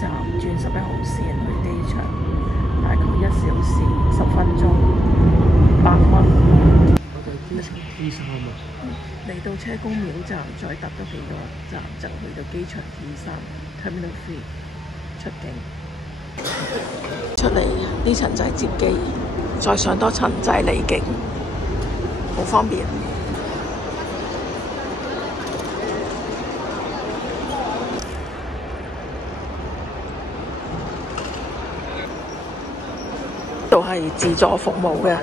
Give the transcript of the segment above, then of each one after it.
站轉11號線去機場，大概1小時10分鐘，8蚊。我哋機場 T3啊。嚟到車公廟站，再搭多幾個站就去到機場 T3 Terminal 3出境。出嚟呢層就係接機，再上多層就係離境，好方便。呢度係自助服務嘅。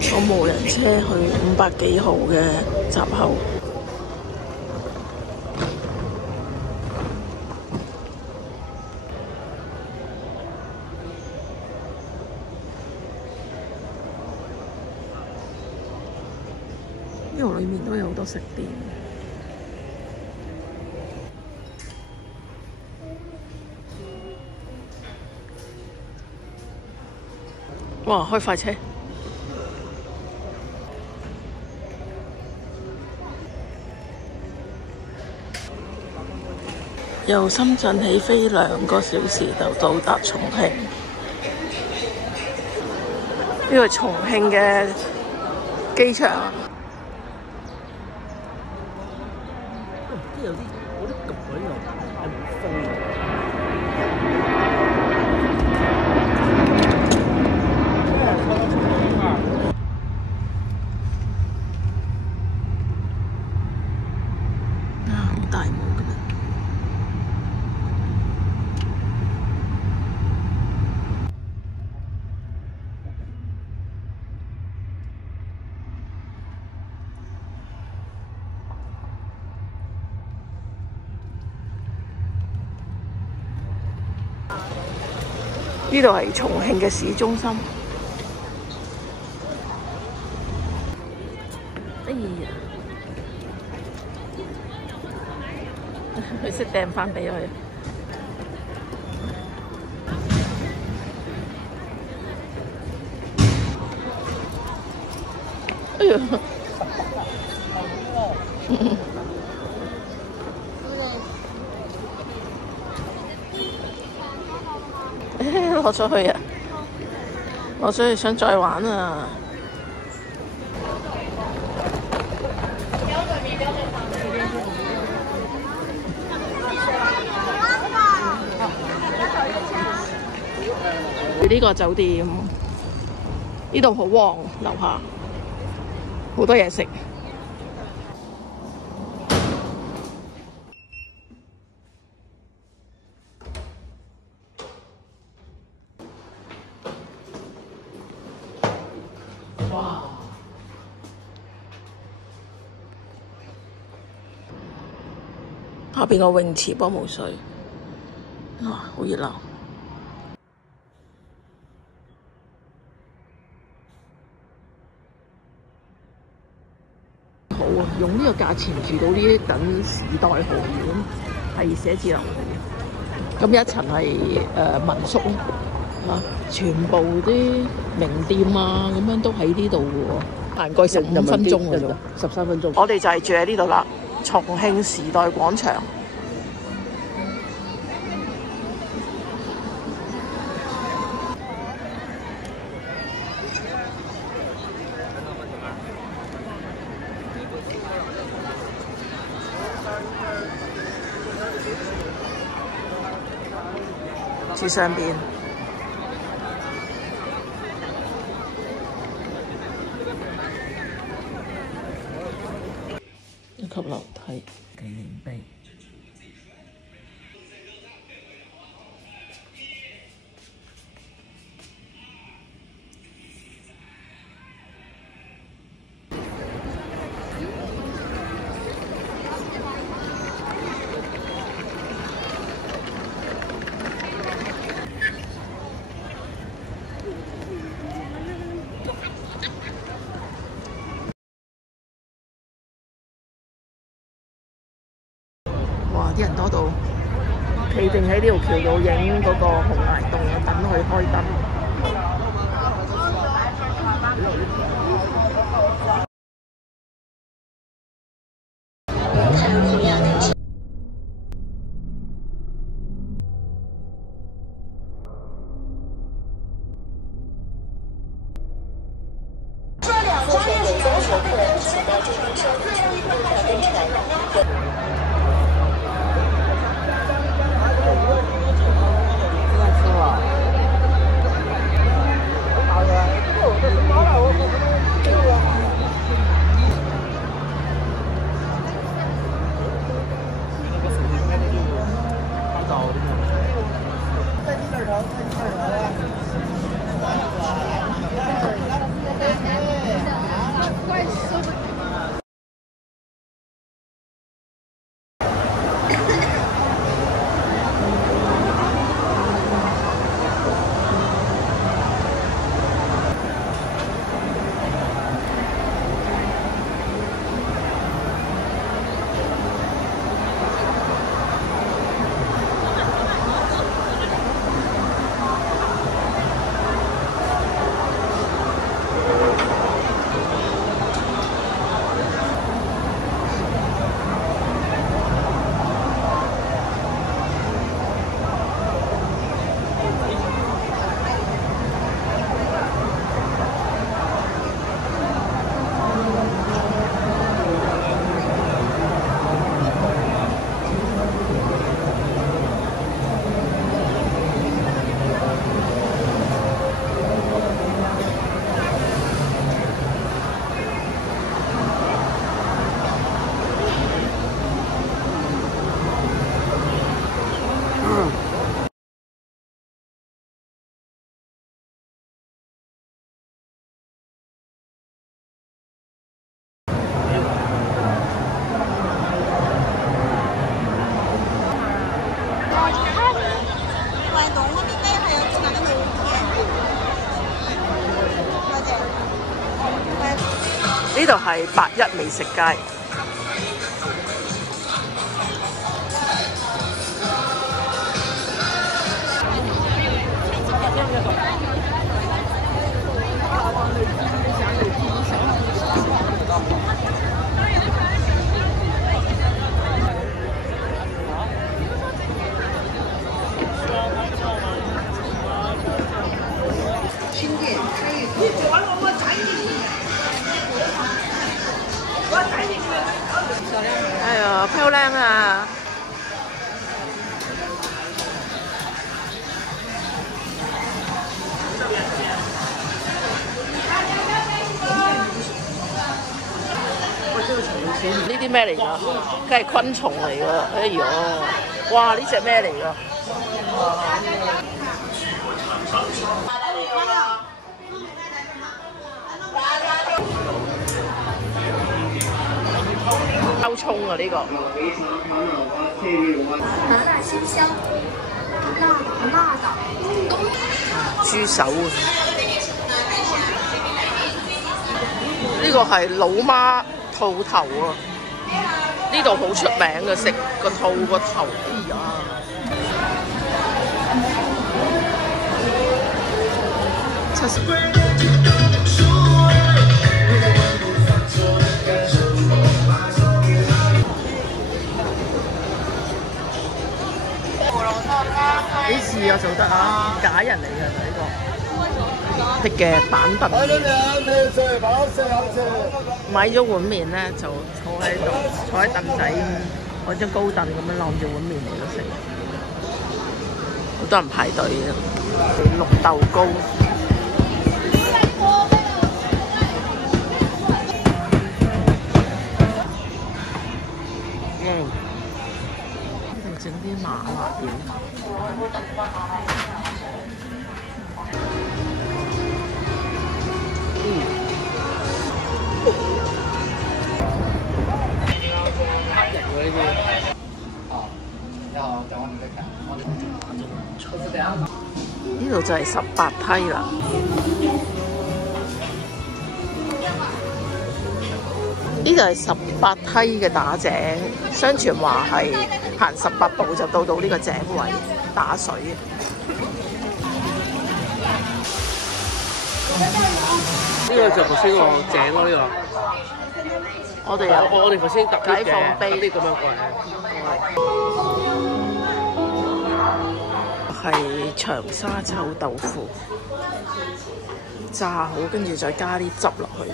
坐無人車去500幾號嘅閘口。呢度裏面都有好多食店。哇！開快車。由深圳起飛2個小時就到達重慶。呢個係重慶嘅機場。有啲咁鬼耐係冇風嘅。好大霧㗎嘛！呢度係重慶嘅市中心。哎呀！佢識掟返俾佢。哎呀！攞咗去啊！攞咗去想再玩啊！呢個酒店呢度好旺，樓下好多嘢食。哇！下邊個泳池幫冇水，哇！好熱鬧。好啊！用呢個價錢住到呢等時代豪苑，係寫字樓嚟嘅。咁一層係民宿咯，全部啲名店啊咁樣都喺呢度嘅喎，行過15分鐘嘅啫，13分鐘。我哋就係住喺呢度啦，重慶時代廣場。住上邊。一級樓梯紀念碑。哇！啲人多到企定喺呢條橋度影嗰個紅崖洞，等佢開燈。度係81美食街。哎呀，漂亮啊！呢啲咩嚟㗎？梗係昆蟲嚟㗎！哎呦，哇！呢隻咩嚟㗎？包葱啊！呢個麻辣鲜香，辣的。豬手啊！呢個係老媽兔頭啊！呢度好出名嘅，食個兔個頭。哎呀！幾時啊做得啊？假人嚟㗎呢個嘅板凳，買咗碗麵咧就坐喺度，坐喺凳仔，攞張高凳咁樣攬住碗麵嚟到食，好多人排隊啊！綠豆糕。呢度整啲麻辣嘢。呢度就係18梯啦。呢度係18梯嘅打井，相傳話係行18步就到呢個井位打水。呢個就頭先個井咯，呢個。我哋有我哋頭先特解放碑啲咁樣過嚟。係長沙臭豆腐，炸好跟住再加啲汁落去。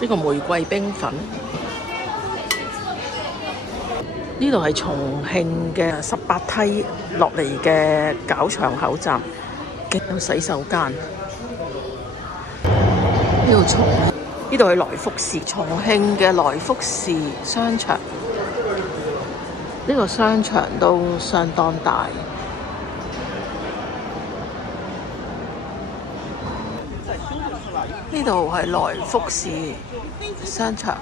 呢個玫瑰冰粉，呢度係重慶嘅18梯落嚟嘅絞場口站，有洗手間。呢度係來福士，重慶嘅來福士商場。呢個商場都相當大。呢度係來福士商場。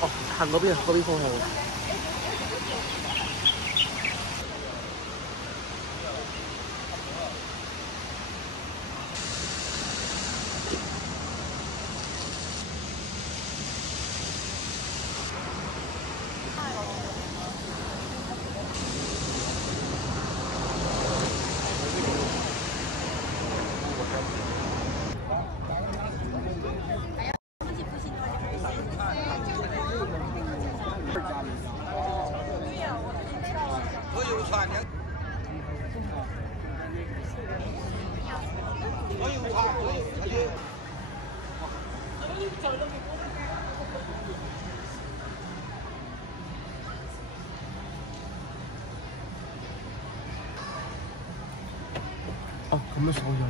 哦，行嗰邊啊，嗰邊方向。哦，咁樣鎖咗。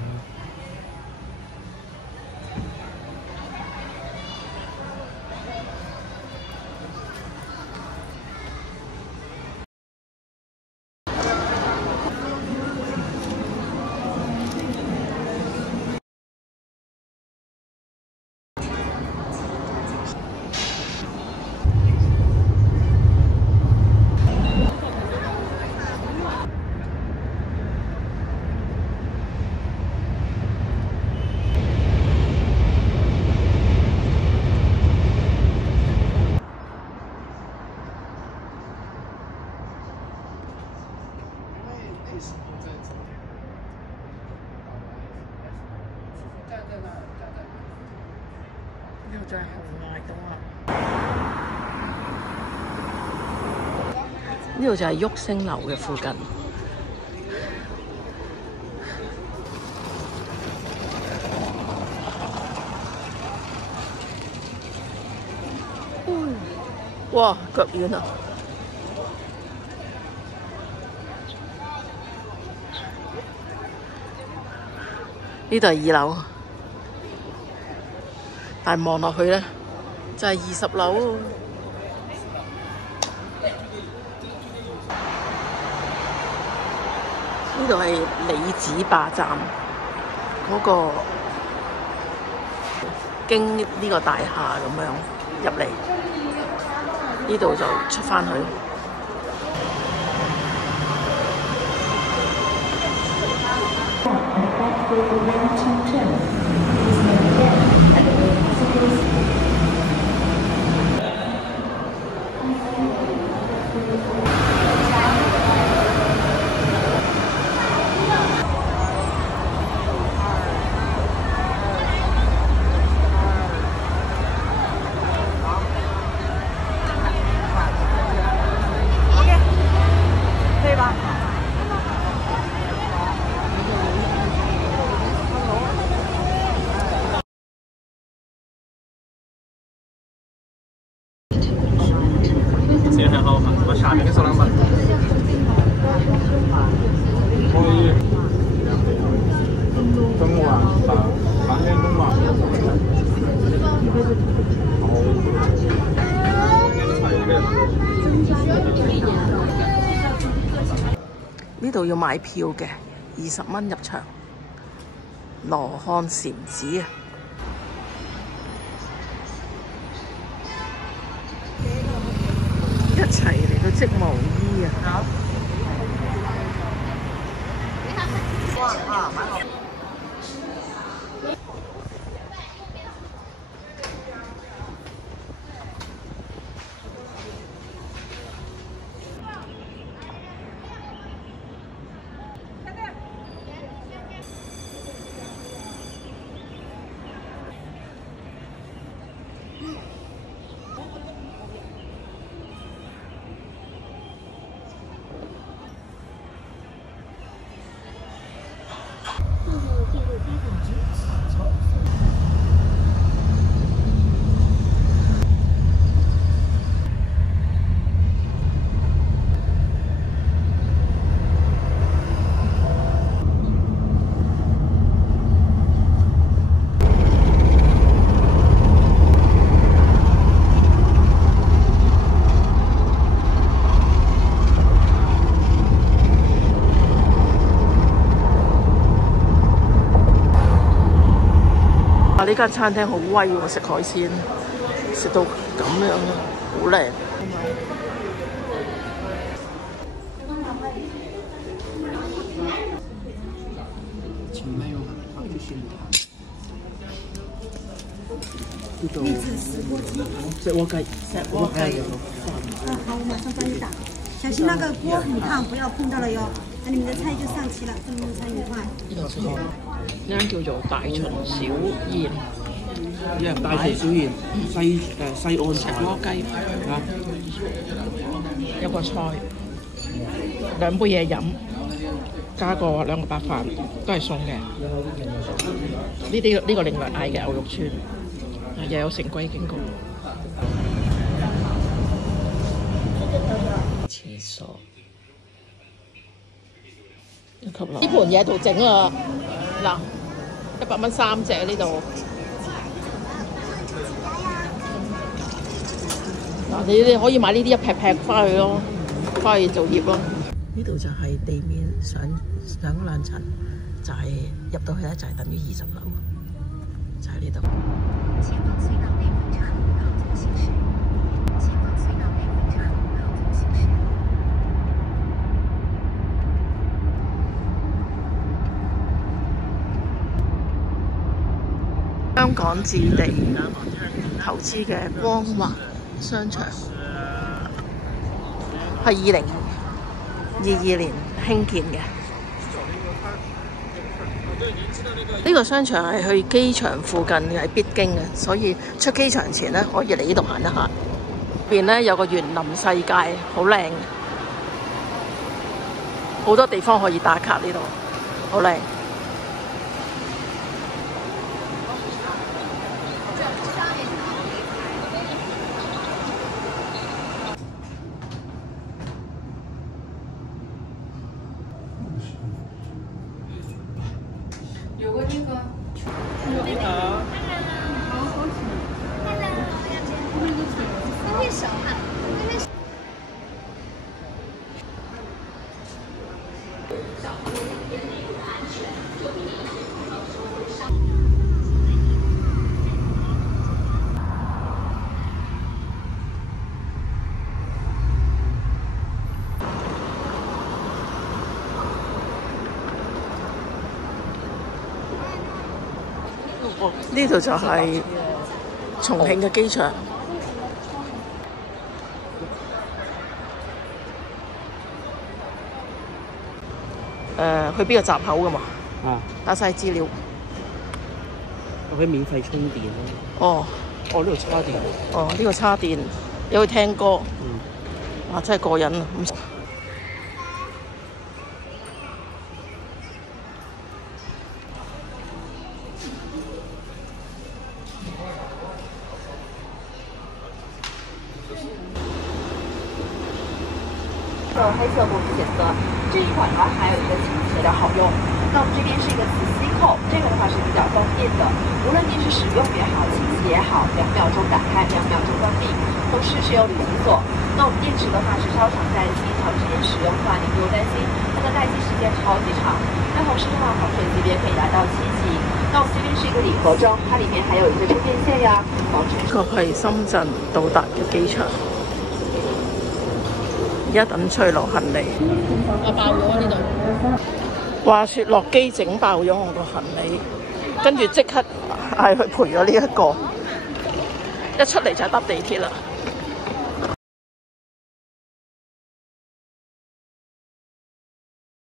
呢度就係旭星樓嘅附近。哇，腳軟啊！呢度係2樓，但係望落去咧就係20樓。呢度係李子壩站嗰個，經呢個大廈咁樣入嚟，呢度就出返去。我下面嘅收兩蚊。可以。中環反興中環。呢度要買票嘅，20蚊入場。羅漢禪寺啊！一齊嚟到織毛衣啊！呢間餐廳好威喎，食海鮮，食到咁樣啊，好靚。石鍋雞，好，我马上帮你打。小心那个锅很烫，不要碰到了哟。那你们的菜就上齐了，祝你们用餐愉快。呢間叫做大秦小宴，大秦小宴，西安石鍋雞啊，有個菜，2杯嘢飲，加個2個白飯，都係餸嘅。呢個另外嗌嘅牛肉串，又有成龜經過。廁所。呢盤嘢喺度整啊！嗱，100蚊3隻呢度。嗱，你可以買呢啲一劈劈翻去咯，翻去做葉咯。呢度就係地面上2層，就係入到去咧就係等於20樓，就喺呢度。香港置地投資嘅光華商場係2022年興建嘅。呢個商場係去機場附近係必經嘅，所以出機場前咧可以嚟呢度行一下。入邊咧有個園林世界，好靚。好多地方可以打卡呢度，好靚。有个那个。你好。挥手哈，呢度就係重慶嘅機場。去邊個閘口㗎嘛？啊，打晒資料。我可以免費充電咯。哦，哦，呢度叉電。哦，呢個叉電，有去聽歌。嗯。哇，真係過癮啊！黑色布浅色，这一款的话还有一个倾斜的好用。那我们这边是一个磁吸扣，这个的话是比较方便的，无论您是使用也好，清洗也好，2秒钟打开，2秒钟关闭，同时是有铝极锁。那我们电池的话是超长待机，长时间使用的话，您不用担心它的待机时间超级长。那同时的话，防水级别可以达到7级。那我们这边是一个礼盒装，它里面还有一个充电线呀，防尘。呢個係深圳到達嘅機場。而家等翠落行李。我爆咗呢度。話説落機整爆咗我個行李，跟住即刻嗌佢賠咗呢一個，一出嚟就係搭地鐵啦。